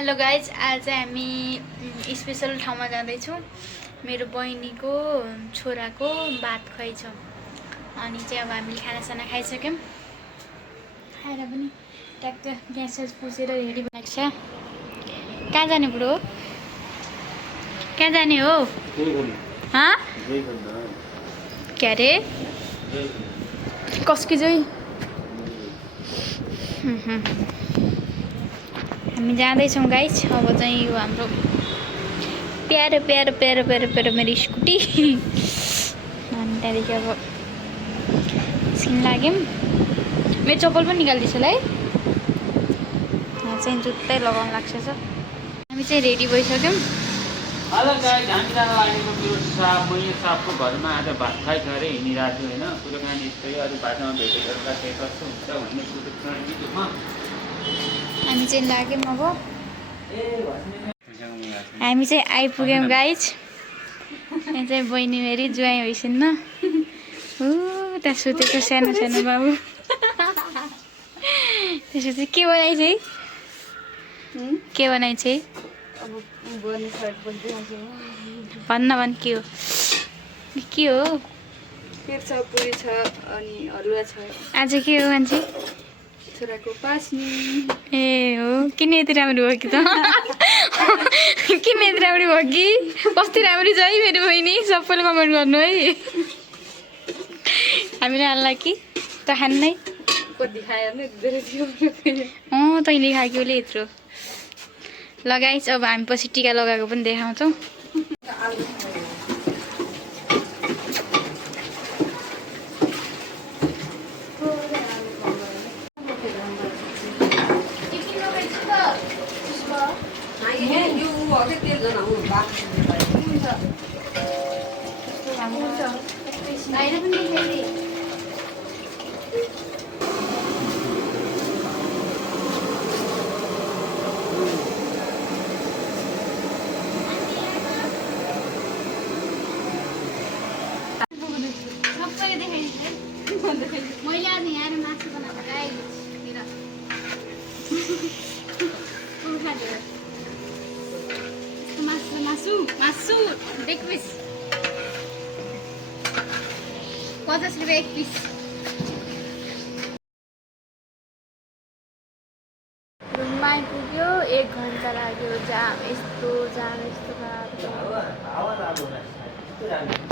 Hello guys, आज हामी special ठाउँमा जाँदैछौँ। मेरो बहिनीको छोराको भात खुवाइछ। अनि चाहिँ अब हामीले खानासाना खाइसक्यौँ। खाएर पनि ट्याक्क ग्यास पुसेर रेडी भएको छ। कहाँ जाने बुढो? कहाँ जाने हो? हाँ? क्या रे? कसकी चाहिँ? हामी जाँदैछौँ गाइस। अब चाहिँ यो हाम्रो प्यारो प्यारो प्यारो प्यारो प्यारो मेरो स्कुटी। अनि त्यहाँदेखि अब एकछिन लाग्यौँ। मेरो चप्पल पनि निकालिदिएछ है। यहाँ चाहिँ जुत्तै लगाउनु लाग्छ छ। हामी चाहिँ रेडी भइसक्यौँ। हेलो गाइस, हामी जान लागेको त्यो सापको घरमा आज भात खाइछ अरे, हिँडिरहेको थियो होइन। कुरोकानी यस्तै अरू बाटोमा भेटेको के कस्तो हुन्छ भन्ने कुरो हामी चाहिँ लाग्यौँ। अब हामी चाहिँ आइपुग्यौँ गाइस। यहाँ चाहिँ बहिनी मेरी ज्वाइँ होइसिन्न। त्यहाँ सुतेको सानो सानो बाबु। त्यसपछि के बनाइछ है? के बनाइछ है? भन्न भन् के हो? के हो? पुरी छ अनि हलुवा छ। आज के हो मान्छे? छोराको पास्नी। ए हो, किन यति राम्रो भयो कि त? किन यति राम्रो भयो कि? कति राम्रो छ है मेरो बहिनी। सबैले कमेन्ट गर्नु है। हामीले हाल्ला कि त खान्नै? कति खायो भने धेरै थियो। तैँले खायो कि उसले यत्रो। लगाइस्। अब हामी पछि टिका लगाएको पनि देखाउँछौँ। मैले आज यहाँ मासु बनाएको मासु मासु 1 पिस 50 रुपियाँ 1 पिस। रुममा आइपुग्यो। 1 घन्टा लाग्यो। जाम यस्तो भएको